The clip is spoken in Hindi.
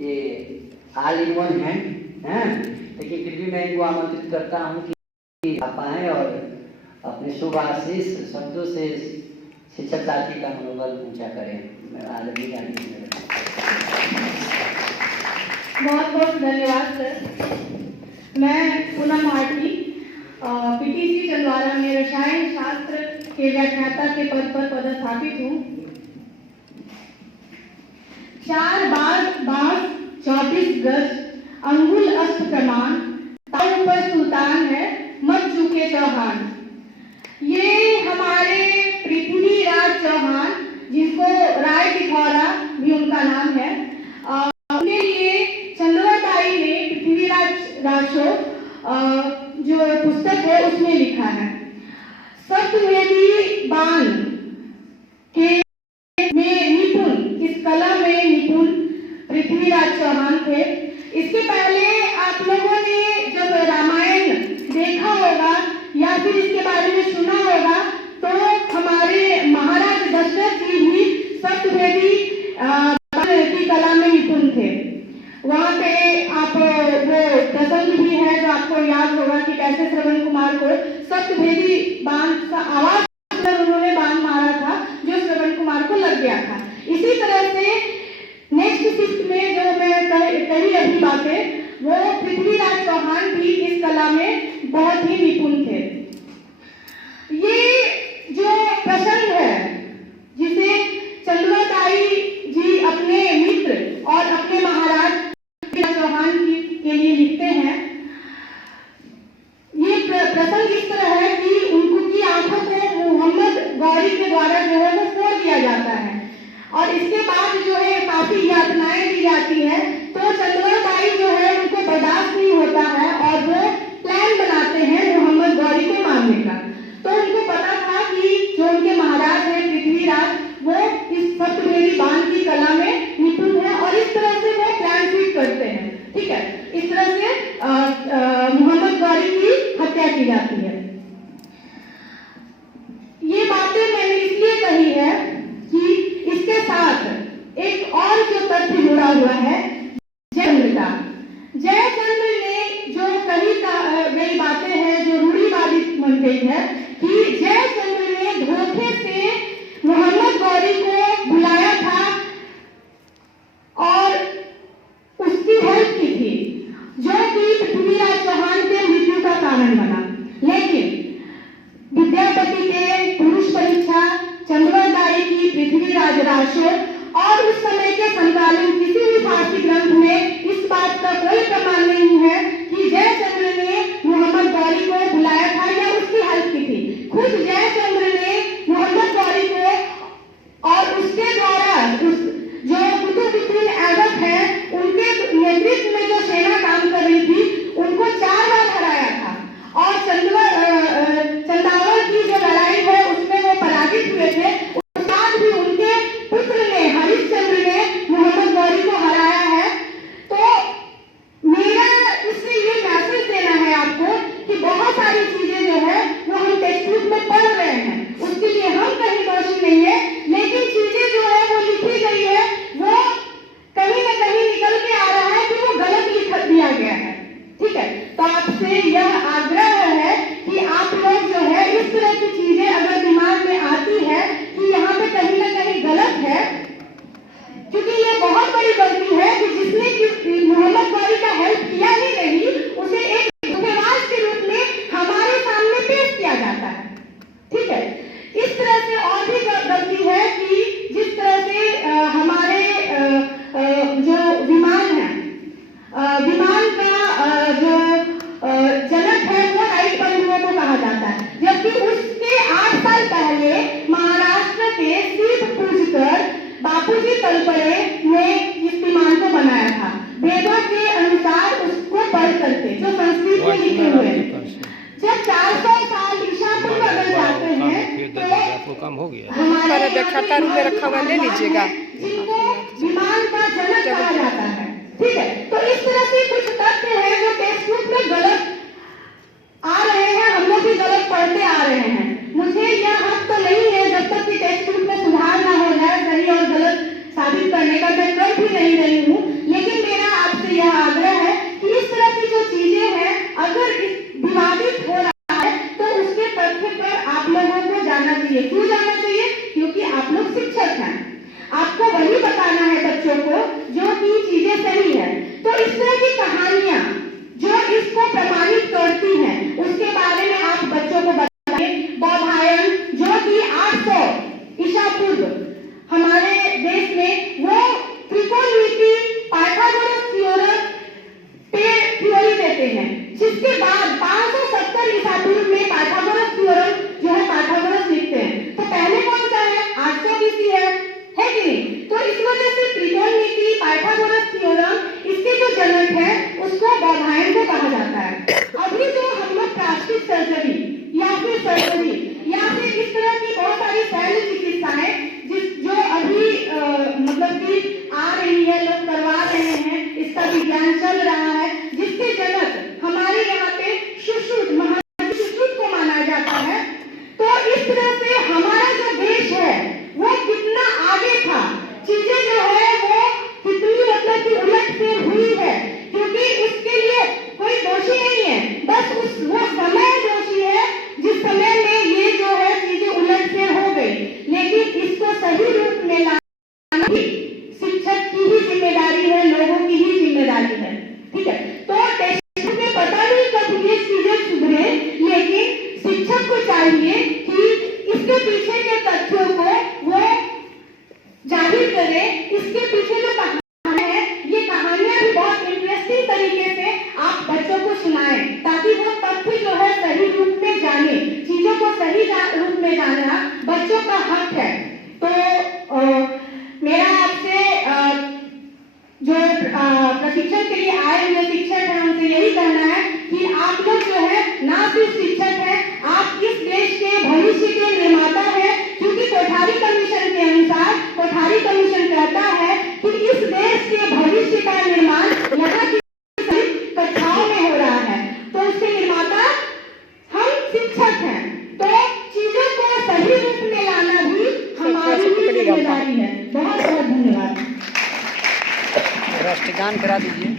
ये ऑल इन वन है, लेकिन फिर भी मैं इनको आमंत्रित करता हूँ कि आप आएँ और अपने शुभ आशीष शब्दों से शिक्षक साथी का मनोबल ऊंचा करें। मैं आज भी बहुत बहुत धन्यवाद सर। मैं पूनम भारती पीटीसी चंदवारा में रसायन शास्त्र के व्याख्याता के पद पर पदस्थापित हूँ। 4 बार 24 गज अंगुल अस्त प्रमाण ताऊ पर सुल्तान है मत चूके चौहान। ये हमारे पृथ्वीराज चौहान, जिनको राय पिथौरा भी उनका नाम है, उनके लिए चंद्रवताई ने पृथ्वीराज राशो जो पुस्तक है उसमें लिखा है। सप्तवेदी बाण के में निपुण, इस कला में निपुण पृथ्वीराज चौहान थे। इसके पहले आप लोगों ने जब रामायण देखा होगा या फिर इसके बारे में सुना होगा तो हमारे महाराज दशरथ जी भी सप्तवेदी की कला में निपुण थे। वहाँ पे आप वो प्रसंग भी है जो आपको याद होगा कि कैसे श्रवण कुमार को सप्तवेदी बाण का आवाज उन्होंने बाण मारा था जो श्रवण कुमार को लग गया था। इसी तरह से नेक्स्ट शिफ्ट में जो मैं कही अभी बातें, वो पृथ्वीराज चौहान भी इस कला में बहुत ही निपुण थे। ये जो प्रसंग है जिसे चंद्रवताई जी अपने मित्र और अपने महाराज चौहान के लिए लिखते हैं, ये प्रसंग इस तरह है कि उनकी आंखों को मोहम्मद गौरी के द्वारा जो है वो फोड़ दिया जाता है और इसके बाद जो है काफी यातनाएं दी जाती है। तो चंद्रवताई जो है उनको बर्दाश्त नहीं होता है और वो प्लान बनाते हैं मोहम्मद गौरी को मारने का। तो उनको पता था कि जो उनके महाराज है पृथ्वीराज, वो इस सप्तवेदी बाण की कला में निपुण है और इस तरह से वो प्लान फिट करते हैं। ठीक है, इस तरह से मोहम्मद गौरी की हत्या की जाती है। ये बातें मैंने इसलिए कही है कि इसके साथ एक और जो तथ्य जुड़ा हुआ है जयचंद्र का। जयचंद्र ने जो कही गई बातें हैं जो रूढ़िवादी बन गई है कि जयचंद्र ने धोखे से मोहम्मद गौरी को बुलाया था और उसकी हेल्प की थी, जो कि पृथ्वीराज चौहान के मृत्यु का कारण बना। लेकिन विद्यापति के पुरुष परीक्षा, चंद्रवताई की पृथ्वीराज राशो और उस समय के समकालीन किसी भी फारसी ग्रंथ में इस बात का कोई प्रमाण नहीं है कि जयचंद्र ने मोहम्मद गौरी को बुलाया था या उसकी हेल्प की थी। खुद जयचंद्र ने मोहम्मद गौरी को और उसके द्वारा जो कुतुबुद्दीन ऐबक है उनके नेतृत्व में जो सेना काम कर रही थी उनको 4 बार हराया था और चंदावल की जो लड़ाई है उसमें वो पराजित हुए थे। उसके बाद भी उनके पुत्र ने हरिश्चंद्र ने मोहम्मद गौरी को हराया है। तो मेरा इससे ये मैसेज देना है आपको कि बहुत सारी चीजें जो है वो हम टेक्स्ट बुक में पढ़ रहे हैं, उसके लिए हम कहीं दोषी नहीं है, लेकिन चीजें जो है वो लिखी गई है वो कहीं ना कहीं निकल के आ रहा है कि वो गलत लिख दिया गया है। ठीक है, तो आपसे यह आग्रह है कि आप लोग जो है इस तरह की चीजें अगर दिमाग में आती है कि यहाँ पे कहीं ना कहीं गलत है, क्योंकि ये बहुत बड़ी गलती है कि जिसने मोहम्मद गौरी का हेल्प किया ही नहीं उसे एक धोखेबाज के रूप में हमारे सामने पेश किया जाता है। ठीक है, इस तरह से और भी गलती है कि जिस तरह से हमारे जो विमान है, विमान का जो जनक है वो राइट बंधुओं को कहा जाता है, जबकि उसके 8 साल पहले महाराष्ट्र के शिव पूजकर बापूजी तलपड़े ने इस विमान को बनाया था, वेदों के अनुसार उसको पढ़ करके जो संस्कृत में लिखे हुए हैं। जब 400 साल ईसा पूर्व अगर जाते हैं तो कम हो गया हमारे व्याख्याता रूप में रखा हुआ ले लीजिएगा, जिनको विमान का जनक कहा जाता है। ठीक है, तो इस तरह से कुछ तथ्य हैं जो टेक्स्ट बुक में गलत आ रहे हैं, हम लोग भी गलत पढ़ते आ रहे हैं। मुझे यह हक तो नहीं है जब तक कि टेक्स्ट बुक में सुधार ना हो जाए सही और गलत साबित करने का, मैं कर भी नहीं रही हूँ, लेकिन इंटरेस्टिंग तरीके से आप बच्चों को सुनाएं, ताकि वो तथ्य जो है सही रूप में जाने, चीजों को सही रूप में जानना बच्चों का हक है। तो मेरा आपसे जो प्रशिक्षण के लिए आए हुए शिक्षक हैं उनसे यही कहना है कि आप लोग जो है ना सिर्फ शिक्षक हैं, आप इस देश के भविष्य के निर्माता हैं, क्योंकि कोठारी कमीशन के अनुसार कोठारी कमीशन कहता है कि इस देश के भविष्य का निर्माण यहाँ की कक्षाओं में हो रहा है। तो उसके निर्माता हम शिक्षक हैं, तो चीजों को सही रूप में लाना भी हमारी ही जिम्मेदारी है। बहुत बहुत धन्यवाद। राष्ट्रगान करा दीजिए।